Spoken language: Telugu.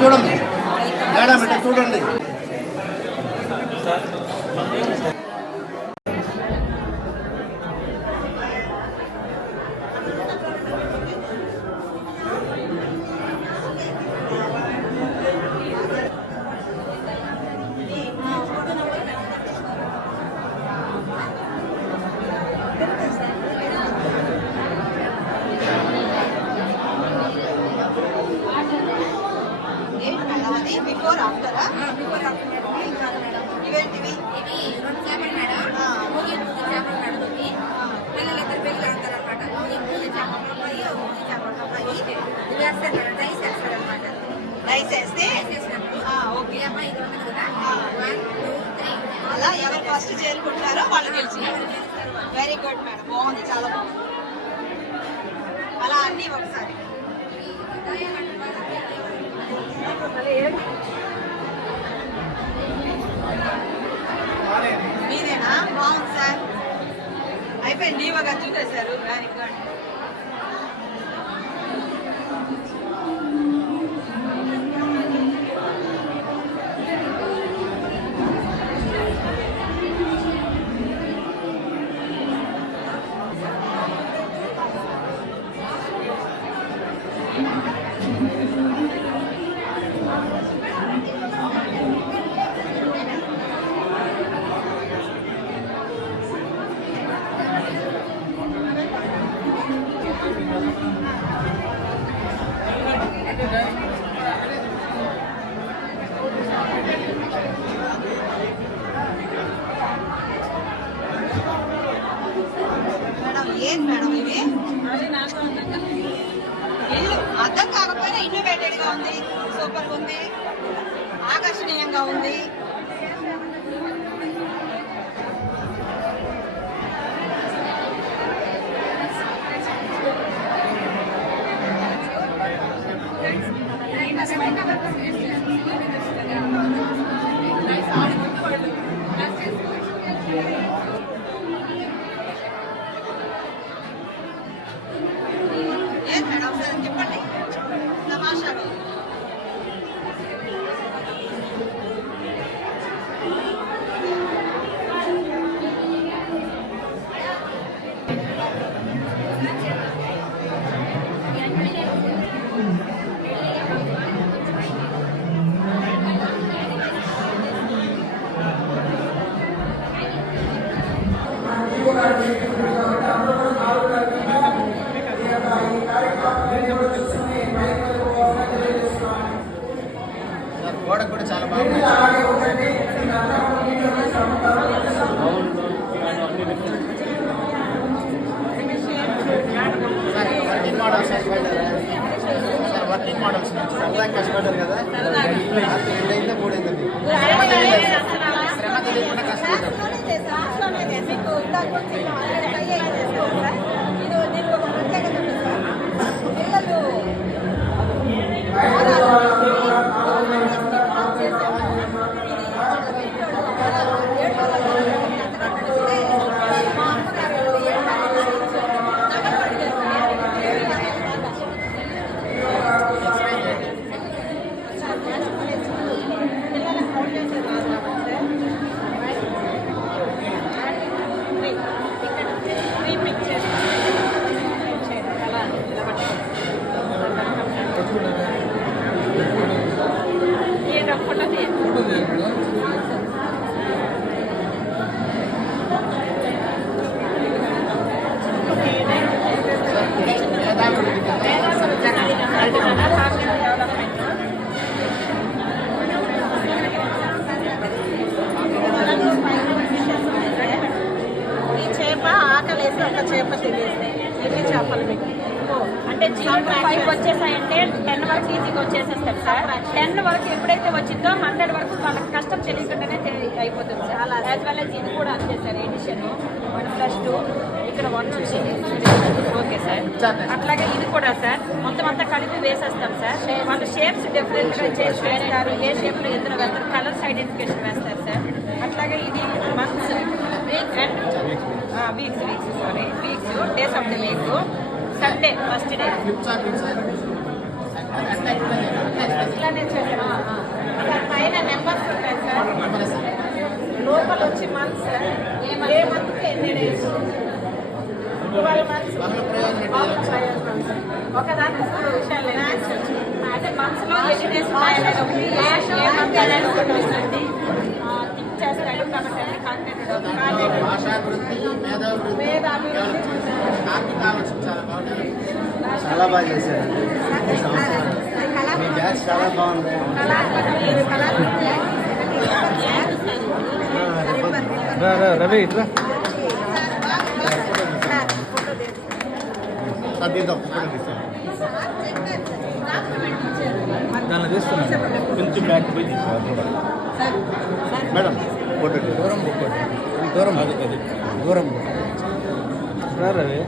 చూడండి మేడం ఇట్లా చూడండి. బిఫోర్ ఆఫ్టరా? బిఫోర్ ఆఫ్టర్ ఇవేంటివి? ఇవి రెండు చేపలు మేడం. మూగి చేపలు మేడం. ఇవి పిల్లలిద్దరు పిల్లలు ఆడతారు అనమాట. మూగి చేపలు అబ్బాయి, మూగి చేపలు అబ్బాయి ఇవి వేస్తారు మేడం. డైస్ వేస్తారు అనమాట. డైస్ వేస్తే ఓకే అమ్మాయి ఇది ఉంటుంది కదా 1 2 3 అలా ఎవరు ఫస్ట్ చేరుకుంటారో వాళ్ళు గెలిచినారు. వెరీ గుడ్ మేడం, బాగుంది, చాలా బాగుంది. అలా అన్నీ ఒకసారి మీరేనా? బాగుంది సార్, అయిపోయింది. నీవగా చూసేశారు. Very good. ఏం మేడం ఇవి? ఇల్లు అర్థం కాకపోయినా ఇన్నోవేటెడ్ గా ఉంది, సూపర్ గా ఉంది, ఆకర్షణీయంగా ఉంది. చెప్పండి తమాషాగా. గోడకు కూడా చాలా బాగుంది. Working models sir, working models సరదాగా కష్టపడ్డారు కదా, రెండైతే మూడైందండి. శ్రమ తెలియకుండా కష్టపడ్డారు. చేప తెలియదు ఎన్ని చేపలు మీకు అంటే 0.5 వచ్చేసాయంటే 10 వరకు ఈజీగా వచ్చేసేస్తారు సార్. 10 వరకు ఎప్పుడైతే వచ్చిందో 100 వరకు వాళ్ళకి కష్టం తెలియకుండానే అయిపోతుంది సార్. అలా యాజ్ వెల్ యాజ్ ఇది కూడా అంతే సార్. ఎడిషన్ 1+2 ఇక్కడ 1 వచ్చింది. Okay sir. అట్లాగే ఇది కూడా సార్ మొత్తం అంతా కలిపి వేసేస్తాం సార్. వాళ్ళ షేప్స్ డిఫరెంట్గా చేసి వేస్తారు. ఏ షేప్లో ఎందులో వేస్తారు, కలర్స్ ఐడెంటిఫికేషన్ వేస్తారు సార్. అట్లాగే ఇది months week and weeks days of the week Sunday first day flip chart sir ఇట్లానే చేస్తాం సార్ పైన నెంబర్స్ ఉంటాయి సార్ లోపల వచ్చి మంత్స్ ఏ మంత్కి ఎన్ని డేస్ 12 months ఒకదానికి 3 విషయాలు అంటే మంత్స్లో ఎన్ని డేస్ ఉన్నాయనేది ఒకటి ఏ మంత్ అనేది ఒకటి వస్తుంది థింక్ చేస్తాడు కాబట్టి అన్ని కంటెంట్ భాషాభివృద్ధి మేధాభివృద్ధి ఆర్థిక ఆలోచన చాలా బాగుంటుంది చాలా బాగా చేశారు ఈ సంవత్సరం మీ బ్యాచ్ చాలా బాగుంది రవి ఇట్లా తీద్దాం ఫోటో తీస్తాం దాన్ని తీస్తున్నాను కొంచెం బ్యాక్ పోయి మేడం ఫోటో దూరం దూరం అది దూరం రవి